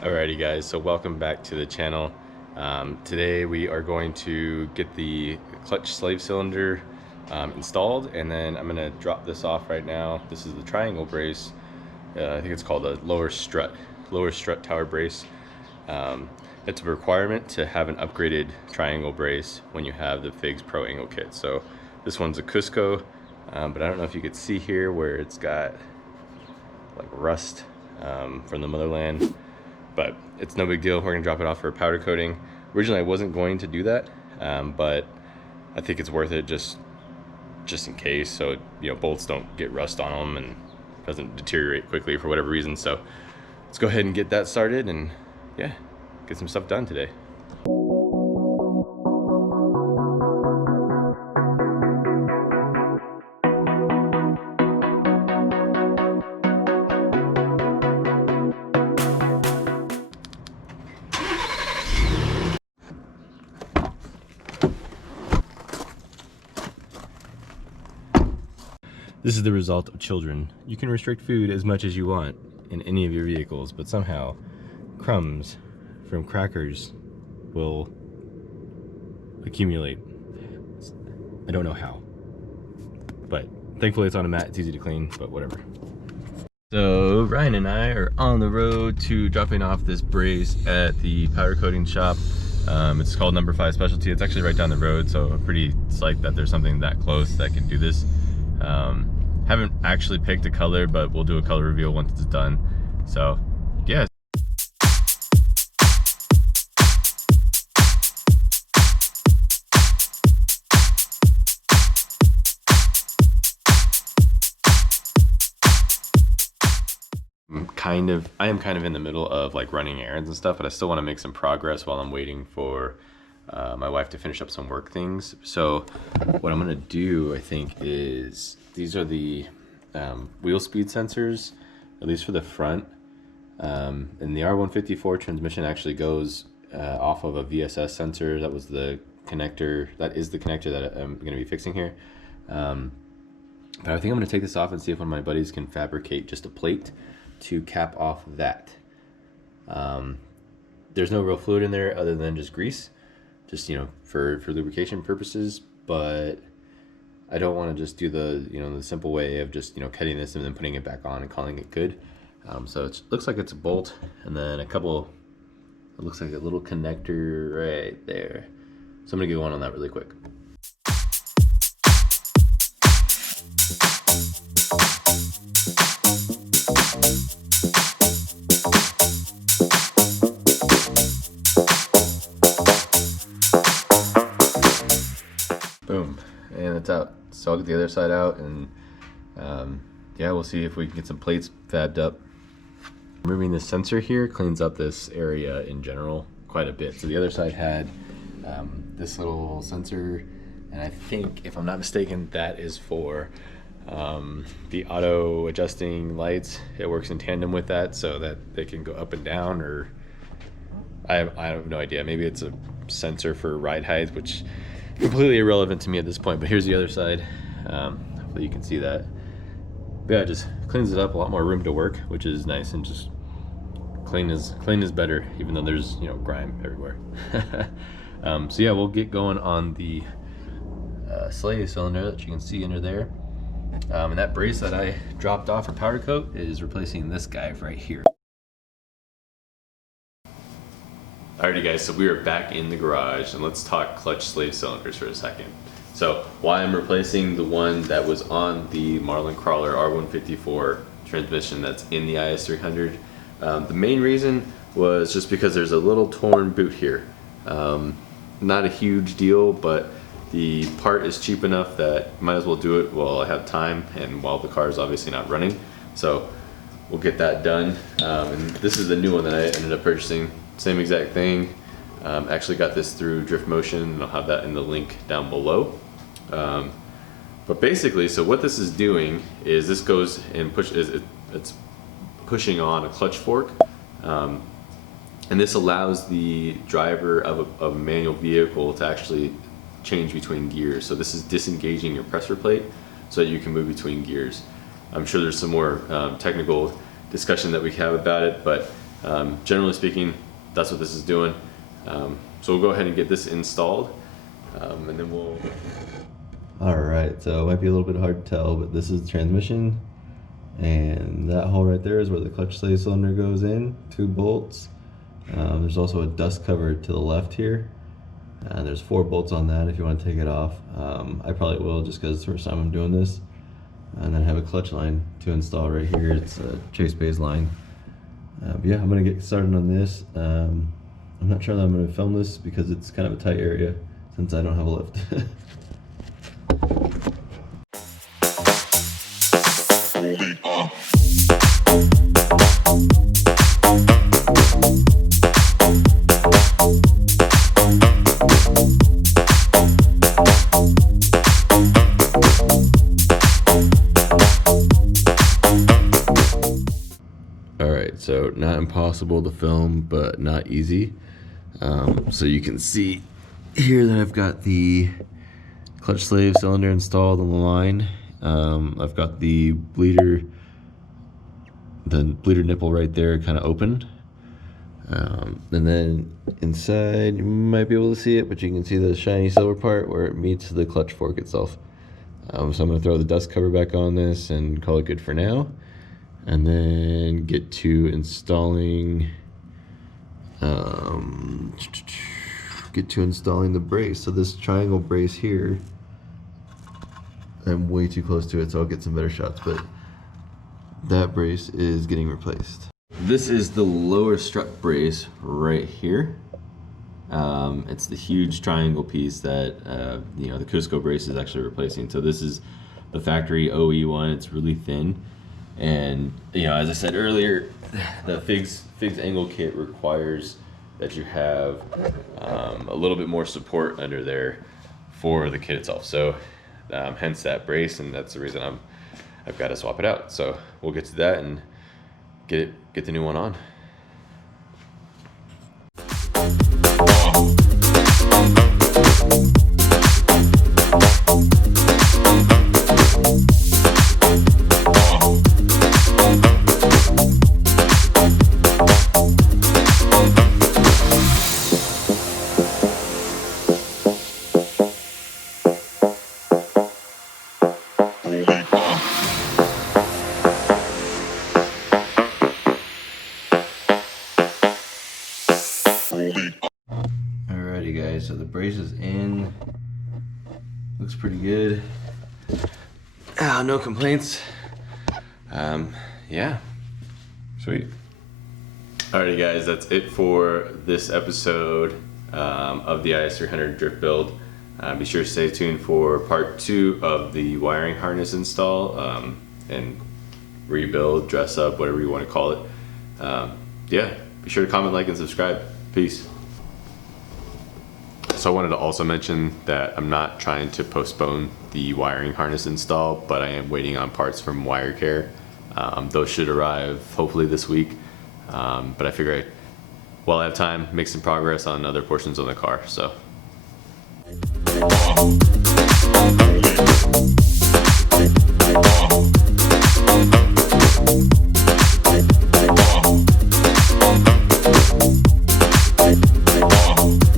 Alrighty guys, so welcome back to the channel. Today we are going to get the clutch slave cylinder installed, and then I'm going to drop this off right now. This is the triangle brace. I think it's called a lower strut tower brace. It's a requirement to have an upgraded triangle brace when you have the Figs Pro angle kit. So this one's a Cusco, but I don't know if you could see here where it's got like rust from the motherland. But it's no big deal. We're gonna drop it off for a powder coating. Originally I wasn't going to do that, but I think it's worth it just in case, so bolts don't get rust on them and doesn't deteriorate quickly for whatever reason. So let's go ahead and get that started and yeah, get some stuff done today. This is the result of children. You can restrict food as much as you want in any of your vehicles, but somehow crumbs from crackers will accumulate. I don't know how, but thankfully it's on a mat, it's easy to clean, but whatever. So Ryan and I are on the road to dropping off this brace at the powder coating shop. It's called Number 5 Specialty. It's actually right down the road, so I'm pretty psyched that there's something that close that can do this. Haven't actually picked a color, but we'll do a color reveal once it's done. So yeah. I am kind of in the middle of like running errands and stuff, but I still want to make some progress while I'm waiting for my wife to finish up some work things. So what I'm gonna do, I think, is these are the wheel speed sensors, at least for the front. And the R154 transmission actually goes off of a VSS sensor. That was the connector. That is the connector that I'm gonna be fixing here. But I think I'm gonna take this off and see if one of my buddies can fabricate just a plate to cap off that. There's no real fluid in there other than just grease, just for lubrication purposes, but I don't want to just do the the simple way of just cutting this and then putting it back on and calling it good. So it looks like it's a bolt and then it looks like a little connector right there. So I'm gonna get one on that really quick. Boom, and it's out. So I'll get the other side out and yeah, we'll see if we can get some plates fabbed up. Removing this sensor here cleans up this area in general quite a bit. So the other side had this little sensor, and I think, if I'm not mistaken, that is for the auto adjusting lights. It works in tandem with that so that they can go up and down, or I have no idea. Maybe it's a sensor for ride height, which completely irrelevant to me at this point. But here's the other side. Hopefully you can see that. But yeah, it just cleans it up. A lot more room to work, which is nice, and just clean is better, even though there's grime everywhere. So yeah, we'll get going on the slave cylinder that you can see under there. And that brace that I dropped off for powder coat is replacing this guy right here. Alrighty guys, so we are back in the garage, and let's talk clutch slave cylinders for a second. So why I'm replacing the one that was on the Marlin Crawler R154 transmission that's in the IS300. The main reason was just because there's a little torn boot here. Not a huge deal, but the part is cheap enough that might as well do it while I have time and while the car is obviously not running. So we'll get that done. And this is the new one that I ended up purchasing. Same exact thing. Actually got this through Drift Motion, and I'll have that in the link down below. But basically, so what this is doing is this goes and it's pushing on a clutch fork, and this allows the driver of a manual vehicle to actually change between gears. So this is disengaging your pressure plate so that you can move between gears. I'm sure there's some more technical discussion that we have about it, but Generally speaking, that's what this is doing. So we'll go ahead and get this installed, and then we'll... Alright, so it might be a little bit hard to tell, but this is the transmission, and that hole right there is where the clutch slave cylinder goes in, 2 bolts. There's also a dust cover to the left here, and there's 4 bolts on that if you want to take it off. I probably will, just because it's the first time I'm doing this. And then I have a clutch line to install right here. It's a Chase Bay's line. But yeah, I'm gonna get started on this. I'm not sure that I'm gonna film this because it's kind of a tight area since I don't have a lift. Alright, so not impossible to film, but not easy. So you can see here that I've got the clutch slave cylinder installed on the line. I've got the bleeder nipple right there kind of open. And then inside, you might be able to see it, but you can see the shiny silver part where it meets the clutch fork itself. So I'm going to throw the dust cover back on this and call it good for now. And then get to installing the brace. So this triangle brace here, I'm way too close to it, so I'll get some better shots, but that brace is getting replaced. This is the lower strut brace right here. It's the huge triangle piece that the Cusco Brace is actually replacing. So this is the factory OE one. It's really thin. And as I said earlier, the Figs angle kit requires that you have a little bit more support under there for the kit itself. So hence that brace, and that's the reason I've got to swap it out. So we'll get to that and get the new one on. Alrighty guys, so the brace is in. Looks pretty good. No complaints. Yeah, sweet. Alrighty guys, that's it for this episode of the IS300 drift build. Be sure to stay tuned for part 2 of the wiring harness install and rebuild, dress up, whatever you want to call it. Yeah, be sure to comment, like, and subscribe. Peace. So I wanted to also mention that I'm not trying to postpone the wiring harness install, but I am waiting on parts from WireCare. Those should arrive hopefully this week. But I figure while I have time, make some progress on other portions of the car. So.